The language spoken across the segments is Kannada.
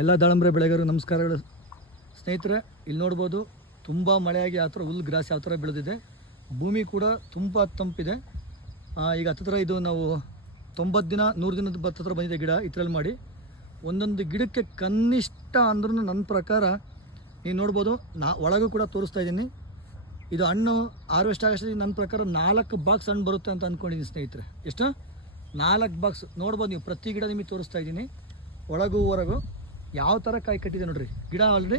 ಎಲ್ಲ ದಾಳಂಬ್ರೆ ಬೆಳೆಗಾರರು ನಮಸ್ಕಾರಗಳು ಸ್ನೇಹಿತರೆ. ಇಲ್ಲಿ ನೋಡ್ಬೋದು ತುಂಬ ಮಳೆಯಾಗಿ ಆ ಥರ ಹುಲ್ಲು ಗ್ರಾಸ್ ಯಾವ ಥರ ಬೆಳೆದಿದೆ. ಭೂಮಿ ಕೂಡ ತುಂಬ ತಂಪಿದೆ. ಈಗ ಹತ್ತಿರ ಇದು ನಾವು 90 ದಿನ 100 ದಿನದ ಹತ್ತಿರ ಬಂದಿದೆ ಗಿಡ ಇದ್ರಲ್ಲಿ ಮಾಡಿ. ಒಂದೊಂದು ಗಿಡಕ್ಕೆ ಕನಿಷ್ಠ ಅಂದ್ರೂ ನನ್ನ ಪ್ರಕಾರ ನೀವು ನೋಡ್ಬೋದು. ಒಳಗೂ ಕೂಡ ತೋರಿಸ್ತಾ ಇದ್ದೀನಿ. ಇದು ಹಣ್ಣು ಹಾರ್ವೆಸ್ಟ್ ಆಗೋಷ್ಟಿಗೆ ನನ್ನ ಪ್ರಕಾರ 4 ಬಾಕ್ಸ್ ಹಣ್ಣು ಬರುತ್ತೆ ಅಂತ ಅಂದ್ಕೊಂಡಿದ್ದೀನಿ ಸ್ನೇಹಿತರೆ. ಎಷ್ಟು? 4 ಬಾಕ್ಸ್ ನೋಡ್ಬೋದು ನೀವು. ಪ್ರತಿ ಗಿಡ ನಿಮಗೆ ತೋರಿಸ್ತಾ ಇದ್ದೀನಿ, ಒಳಗೂ ಹೊರಗು ಯಾವ ಥರ ಕಾಯಿ ಕಟ್ಟಿದೆ ನೋಡ್ರಿ. ಗಿಡ ಆಲ್ರೆಡಿ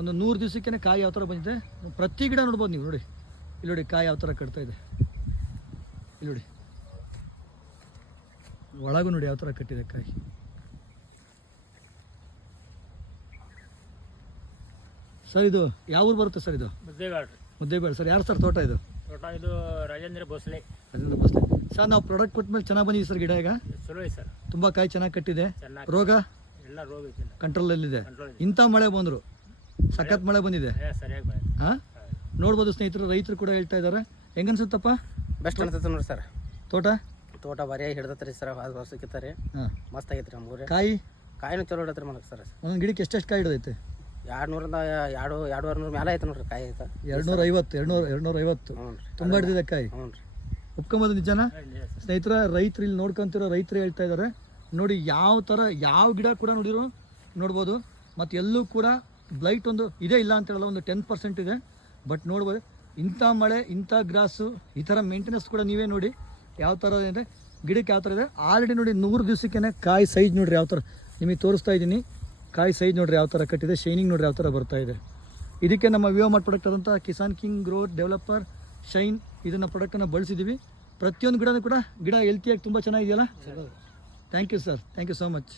ಒಂದು 100 ದಿವಸಕ್ಕೇ ಕಾಯಿ ಯಾವ ಥರ ಬಂದಿದೆ. ಪ್ರತಿ ಗಿಡ ನೋಡ್ಬೋದು ನೀವು. ನೋಡಿ ಇಲ್ಲಿ ನೋಡಿ ಕಾಯಿ ಯಾವ ಥರ ಕಟ್ತಾ ಇದೆ. ಇಲ್ಲಿ ನೋಡಿ ಒಳಗೂ ನೋಡಿ ಯಾವ ಥರ ಕಟ್ಟಿದೆ ಕಾಯಿ. ಸರ್ ಇದು ಯಾವ ಊರು ಬರುತ್ತೆ ಸರ್? ಇದು ಮುದ್ದೇಬೇಡ ಸರ್. ಯಾರು ಸರ್ ತೋಟ ಇದು? ಇದು ರಾಜೇಂದ್ರ ಭೋಸ್ಲೆ. ಸರ್ ನಾವು ಪ್ರಾಡಕ್ಟ್ ಕೊಟ್ಟ ಮೇಲೆ ಚೆನ್ನಾಗಿ ಬಂದಿದೆ ಸರ್ ಗಿಡ. ಈಗ ಚಲೋ ಸರ್, ತುಂಬ ಕಾಯಿ ಚೆನ್ನಾಗಿ ಕಟ್ಟಿದೆ. ರೋಗ ಎಲ್ಲ ರೋಗ ಕಂಟ್ರೋಲಲ್ಲಿದೆ. ಇಂಥ ಮಳೆ ಬಂದರು ಸಖತ್ ಮಳೆ ಬಂದಿದೆ. ಹಾಂ ನೋಡ್ಬೋದು ಸ್ನೇಹಿತರು, ರೈತರು ಕೂಡ ಹೇಳ್ತಾ ಇದ್ದಾರೆ. ಹೆಂಗನ್ಸುತ್ತಪ್ಪ? ಬೆಸ್ಟ್ ಅನ್ಸುತ್ತೆ ನೋಡಿ ಸರ್. ತೋಟ ಬರಿಯಾಗಿ ಹಿಡ್ದತ್ರಿ ಸರ್. ವರ್ಷಕ್ಕಿತ್ತಾರೆ ಹಾಂ ಮಸ್ತ್ ಆಗೈತ್ರಿ. ನಮ್ಮೂರೇ ಕಾಯಿನೂ ಚಲೋ ಹಿಡತ್ರಿ ಮನಕ್ಕೆ ಸರ್. ಒಂದೊಂದು ಗಿಡಕ್ಕೆ ಎಷ್ಟೆಷ್ಟು ಕಾಯಿ ಹಿಡಿದೈತೆ? 200 ಮೇಲೆ ಆಯ್ತು ನೋಡ್ರಿ ಕಾಯಿ ಆಯ್ತಾ. 250 ತುಂಬ ಹಿಡಿದಿದೆ ಕಾಯಿ. ಹ್ಞೂ ರೀ, ಒಪ್ಕೊಂಬೋದು ನಿಜನಾ ಸ್ನೇಹಿತರ? ರೈತರು ಇಲ್ಲಿ ನೋಡ್ಕೊಂತಿರೋ ರೈತರು ಹೇಳ್ತಾ ಇದ್ದಾರೆ ನೋಡಿ ಯಾವ ಥರ ಯಾವ ಗಿಡ ಕೂಡ ನೋಡ್ಬೋದು. ಮತ್ತು ಎಲ್ಲೂ ಕೂಡ ಬ್ಲೈಟ್ ಒಂದು ಇದೆ ಇಲ್ಲ ಅಂತ ಹೇಳಲ್ಲ, ಒಂದು 10% ಇದೆ. ಬಟ್ ನೋಡ್ಬೋದು ಇಂಥ ಮಳೆ ಇಂಥ ಗ್ರಾಸು ಈ ಥರ ಮೇಂಟೆನೆನ್ಸ್ ಕೂಡ ನೀವೇ ನೋಡಿ ಯಾವ ಥರ ಇದೆ. ಗಿಡಕ್ಕೆ ಯಾವ ಥರ ಇದೆ ಆಲ್ರೆಡಿ ನೋಡಿ. 100 ದಿವಸಕ್ಕೇ ಕಾಯಿ ಸೈಜ್ ನೋಡ್ರಿ ಯಾವ ಥರ ನಿಮಗೆ ತೋರಿಸ್ತಾ ಇದ್ದೀನಿ. ಕಾಯಿ ಸೈಜ್ ನೋಡ್ರಿ ಯಾವ ಥರ ಕಟ್ಟಿದೆ. ಶೈನಿಂಗ್ ನೋಡ್ರಿ ಯಾವ ಥರ ಬರ್ತಾ ಇದೆ. ಇದಕ್ಕೆ ನಮ್ಮ ವಿವೋ ಪ್ರಾಡಕ್ಟ್ ಆದಂಥ Kisan king growth developer shine ಇದನ್ನು ಪ್ರಾಡಕ್ಟನ್ನು ಬಳಸಿದ್ದೀವಿ. ಪ್ರತಿಯೊಂದು ಗಿಡನೂ ಕೂಡ ಗಿಡ ಹೆಲ್ತಿಯಾಗಿ ತುಂಬ ಚೆನ್ನಾಗಿದೆಯಲ್ಲ. Thank you sir, thank you so much.